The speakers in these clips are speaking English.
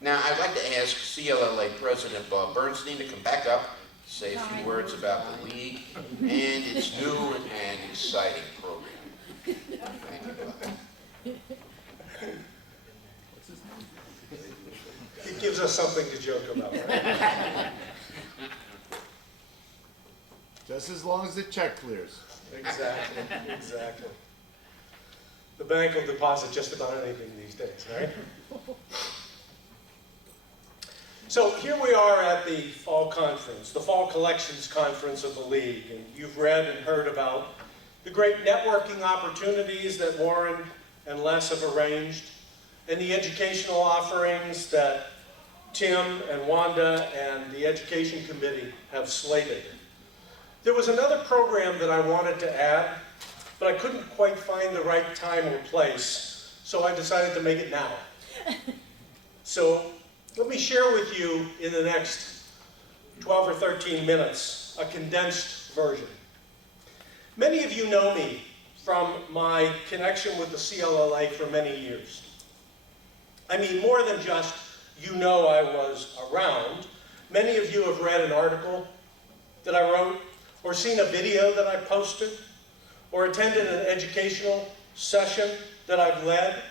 Now, I'd like to ask CLLA President Bob Bernstein to come back up, say a few words about the League and its new and exciting program. Thank you, Bob. It gives us something to joke about, right? Just as long as the check clears. Exactly, exactly. The bank will deposit just about anything these days, right? So here we are at the fall conference, the fall collections conference of the League, and you've read and heard about the great networking opportunities that Warren and Les have arranged, and the educational offerings that Tim and Wanda and the Education Committee have slated. There was another program that I wanted to add, but I couldn't quite find the right time or place, so I decided to make it now. So let me share with you in the next 12 or 13 minutes a condensed version. Many of you know me from my connection with the CLLA for many years. I mean, more than just you know I was around. Many of you have read an article that I wrote, or seen a video that I posted, or attended an educational session that I've led,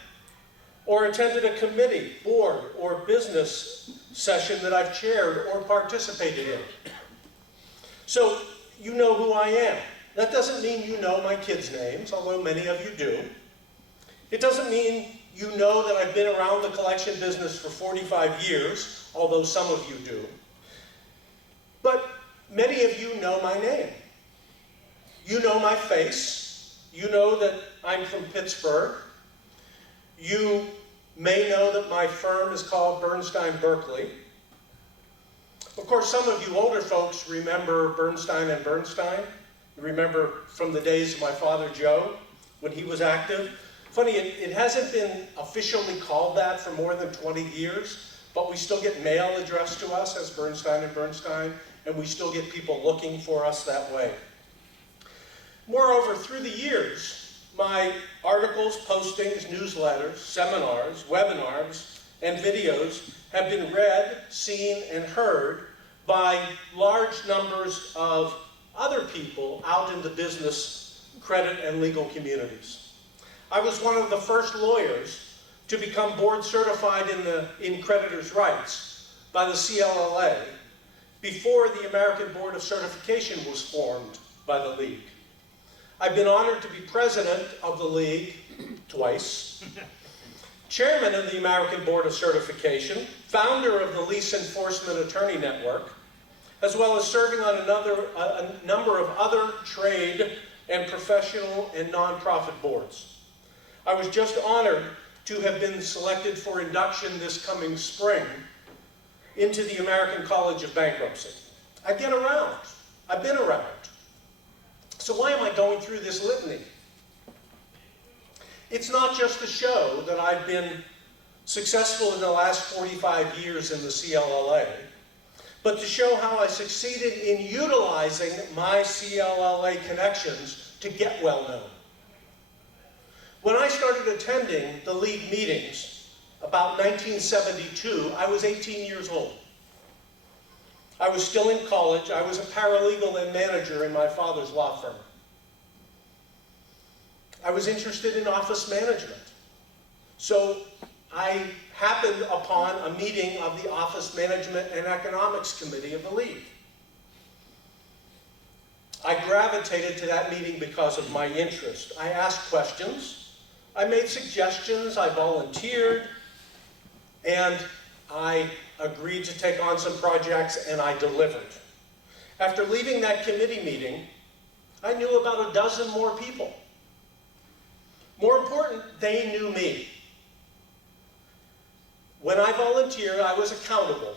or attended a committee, board, or business session that I've chaired or participated in. So you know who I am. That doesn't mean you know my kids' names, although many of you do. It doesn't mean you know that I've been around the collection business for 45 years, although some of you do. But many of you know my name. You know my face. You know that I'm from Pittsburgh. You may know that my firm is called Bernstein Berkeley. Of course, some of you older folks remember Bernstein and Bernstein. You remember from the days of my father Joe, when he was active. Funny, it hasn't been officially called that for more than 20 years, but we still get mail addressed to us as Bernstein and Bernstein, and we still get people looking for us that way. Moreover, through the years, my articles, postings, newsletters, seminars, webinars, and videos have been read, seen, and heard by large numbers of other people out in the business, credit, and legal communities. I was one of the first lawyers to become board certified in creditors' rights by the CLLA before the American Board of Certification was formed by the League. I've been honored to be president of the League twice, chairman of the American Board of Certification, founder of the Lease Enforcement Attorney Network, as well as serving on a number of other trade and professional and nonprofit boards. I was just honored to have been selected for induction this coming spring into the American College of Bankruptcy. I get around. I've been around. So why am I going through this litany? It's not just to show that I've been successful in the last 45 years in the CLLA, but to show how I succeeded in utilizing my CLLA connections to get well known. When I started attending the League meetings, about 1972, I was 18 years old. I was still in college. I was a paralegal and manager in my father's law firm. I was interested in office management. So I happened upon a meeting of the Office Management and Economics Committee of the League. I gravitated to that meeting because of my interest. I asked questions. I made suggestions, I volunteered, and I agreed to take on some projects, and I delivered. After leaving that committee meeting, I knew about a dozen more people. More important, they knew me. When I volunteered, I was accountable.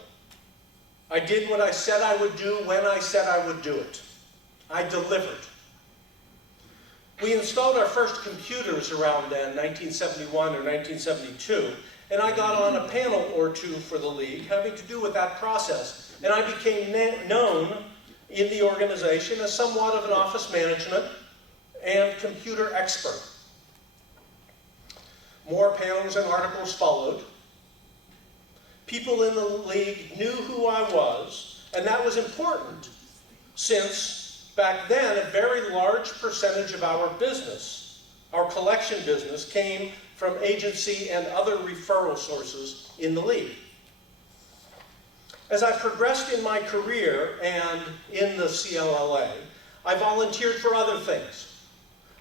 I did what I said I would do when I said I would do it. I delivered. We installed our first computers around then, 1971 or 1972, and I got on a panel or two for the League having to do with that process. And I became known in the organization as somewhat of an office management and computer expert. More panels and articles followed. People in the league knew who I was, and that was important since back then a very large percentage of our business, our collection business, came from agency and other referral sources in the league. As I progressed in my career and in the CLLA, I volunteered for other things.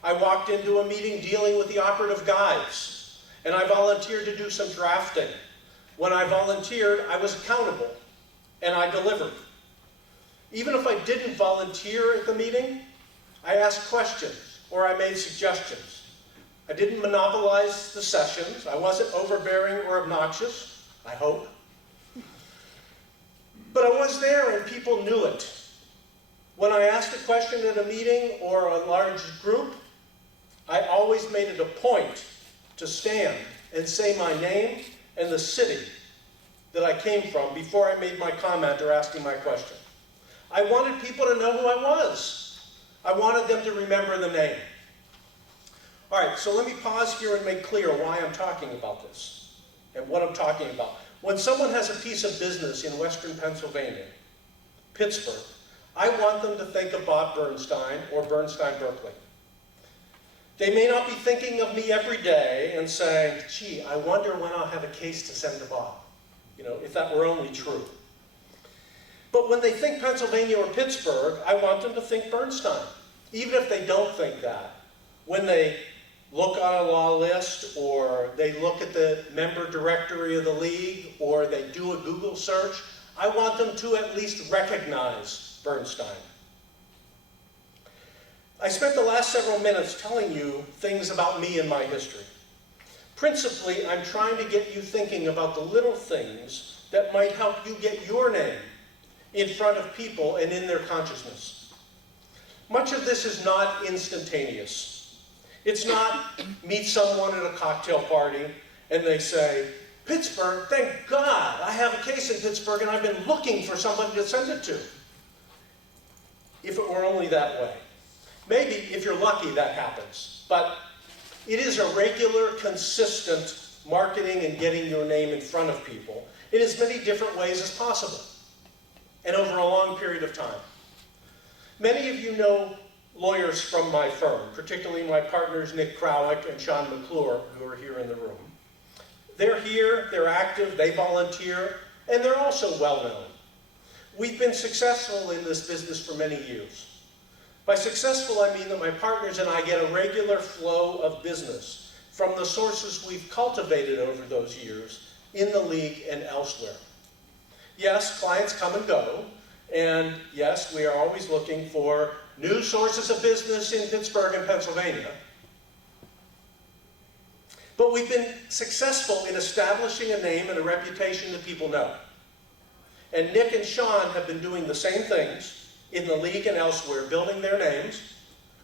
I walked into a meeting dealing with the operative guides, and I volunteered to do some drafting. When I volunteered, I was accountable, and I delivered. Even if I didn't volunteer at the meeting, I asked questions or I made suggestions. I didn't monopolize the sessions. I wasn't overbearing or obnoxious, I hope. But I was there and people knew it. When I asked a question at a meeting or a large group, I always made it a point to stand and say my name and the city that I came from before I made my comment or asking my question. I wanted people to know who I was. I wanted them to remember the name. All right, so let me pause here and make clear why I'm talking about this and what I'm talking about. When someone has a piece of business in Western Pennsylvania, Pittsburgh, I want them to think of Bob Bernstein or Bernstein Berkeley. They may not be thinking of me every day and saying, gee, I wonder when I'll have a case to send to Bob. You know, if that were only true. But when they think Pennsylvania or Pittsburgh, I want them to think Bernstein. Even if they don't think that. When they look on a law list, or they look at the member directory of the league, or they do a Google search, I want them to at least recognize Bernstein. I spent the last several minutes telling you things about me and my history. Principally, I'm trying to get you thinking about the little things that might help you get your name in front of people and in their consciousness. Much of this is not instantaneous. It's not meet someone at a cocktail party and they say, Pittsburgh, thank God, I have a case in Pittsburgh and I've been looking for somebody to send it to. If it were only that way. Maybe, if you're lucky, that happens. But it is a regular, consistent marketing and getting your name in front of people in as many different ways as possible, and over a long period of time. Many of you know lawyers from my firm, particularly my partners Nick Krawick and Sean McClure, who are here in the room. They're here, they're active, they volunteer, and they're also well-known. We've been successful in this business for many years. By successful, I mean that my partners and I get a regular flow of business from the sources we've cultivated over those years in the league and elsewhere. Yes, clients come and go, and yes, we are always looking for new sources of business in Pittsburgh and Pennsylvania. But we've been successful in establishing a name and a reputation that people know. And Nick and Sean have been doing the same things in the league and elsewhere, building their names,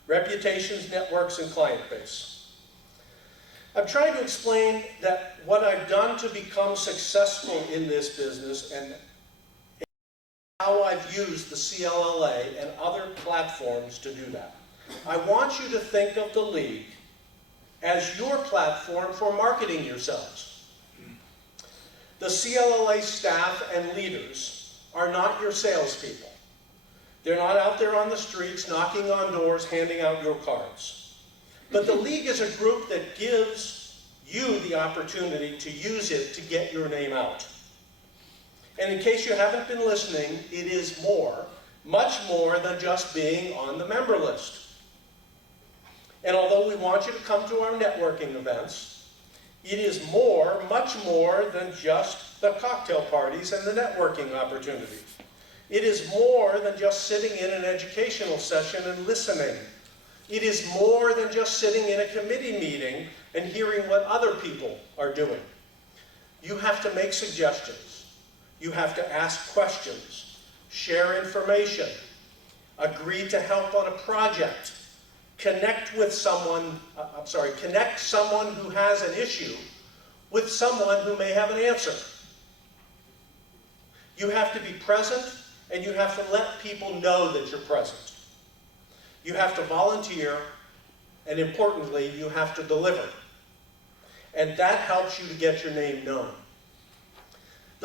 reputations, networks, and client base. I'm trying to explain that what I've done to become successful in this business and how I've used the CLLA and other platforms to do that. I want you to think of the league as your platform for marketing yourselves. The CLLA staff and leaders are not your salespeople. They're not out there on the streets, knocking on doors, handing out your cards. But the league is a group that gives you the opportunity to use it to get your name out. And in case you haven't been listening, it is more, much more than just being on the member list. And although we want you to come to our networking events, it is more, much more than just the cocktail parties and the networking opportunity. It is more than just sitting in an educational session and listening. It is more than just sitting in a committee meeting and hearing what other people are doing. You have to make suggestions. You have to ask questions, share information, agree to help on a project, connect someone who has an issue with someone who may have an answer. You have to be present, and you have to let people know that you're present. You have to volunteer, and importantly, you have to deliver. And that helps you to get your name known.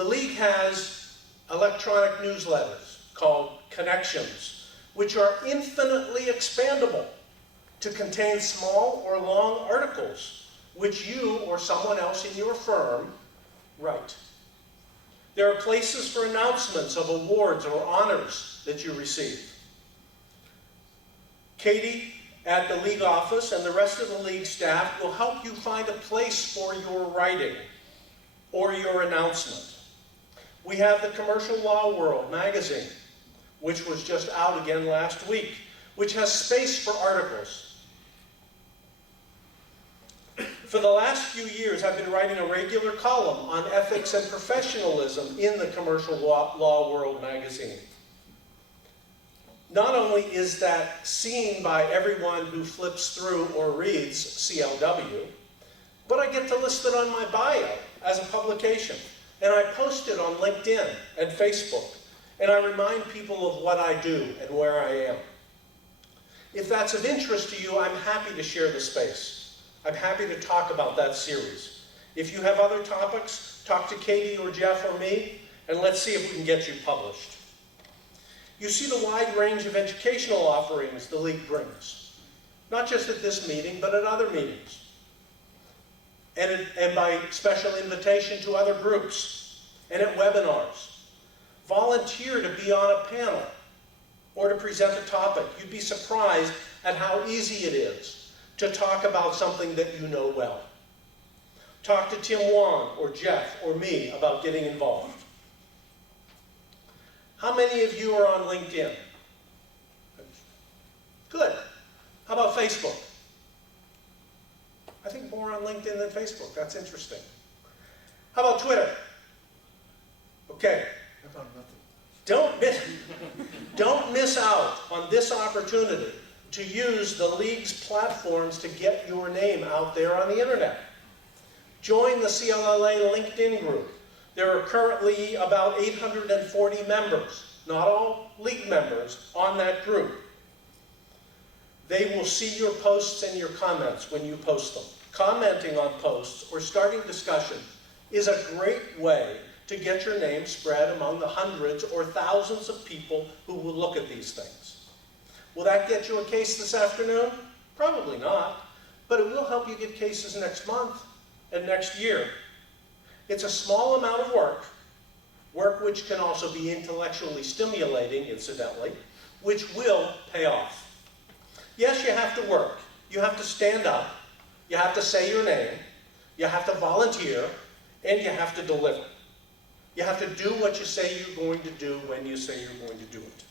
The league has electronic newsletters called Connections, which are infinitely expandable to contain small or long articles which you or someone else in your firm write. There are places for announcements of awards or honors that you receive. Katie at the league office and the rest of the league staff will help you find a place for your writing or your announcement. We have the Commercial Law World magazine, which was just out again last week, which has space for articles. For the last few years, I've been writing a regular column on ethics and professionalism in the Commercial Law World magazine. Not only is that seen by everyone who flips through or reads CLW, but I get to list it on my bio as a publication. And I post it on LinkedIn and Facebook. And I remind people of what I do and where I am. If that's of interest to you, I'm happy to share the space. I'm happy to talk about that series. If you have other topics, talk to Katie or Jeff or me, and let's see if we can get you published. You see the wide range of educational offerings the league brings, not just at this meeting, but at other meetings, and by special invitation to other groups, and at webinars. Volunteer to be on a panel or to present a topic. You'd be surprised at how easy it is to talk about something that you know well. Talk to Tim Wong or Jeff or me about getting involved. How many of you are on LinkedIn? Good. How about Facebook? I think more on LinkedIn than Facebook. That's interesting. How about Twitter? Okay. How about nothing? Don't miss out on this opportunity to use the league's platforms to get your name out there on the internet. Join the CLLA LinkedIn group. There are currently about 840 members, not all league members, on that group. They will see your posts and your comments when you post them. Commenting on posts or starting discussion is a great way to get your name spread among the hundreds or thousands of people who will look at these things. Will that get you a case this afternoon? Probably not, but it will help you get cases next month and next year. It's a small amount of work which can also be intellectually stimulating, incidentally, which will pay off. Yes, you have to work. You have to stand up. You have to say your name. You have to volunteer. And you have to deliver. You have to do what you say you're going to do when you say you're going to do it.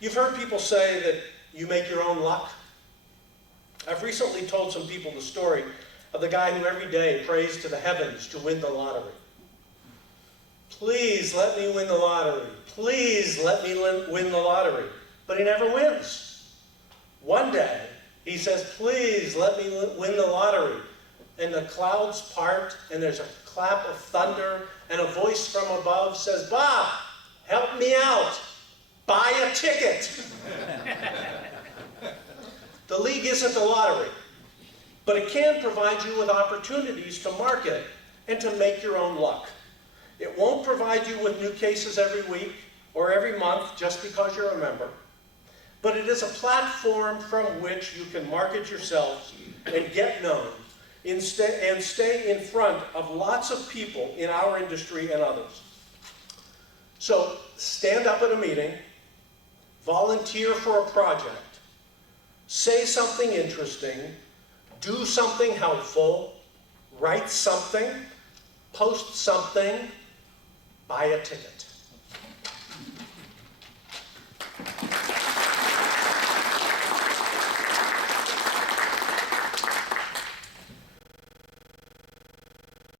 You've heard people say that you make your own luck. I've recently told some people the story of the guy who every day prays to the heavens to win the lottery. Please let me win the lottery. Please let me win the lottery. But he never wins. One day, he says, please let me win the lottery. And the clouds part, and there's a clap of thunder, and a voice from above says, Bob, help me out. Buy a ticket. The league isn't a lottery, but it can provide you with opportunities to market and to make your own luck. It won't provide you with new cases every week or every month just because you're a member, but it is a platform from which you can market yourself and get known and stay in front of lots of people in our industry and others. So stand up at a meeting, volunteer for a project, say something interesting, do something helpful, write something, post something, buy a ticket.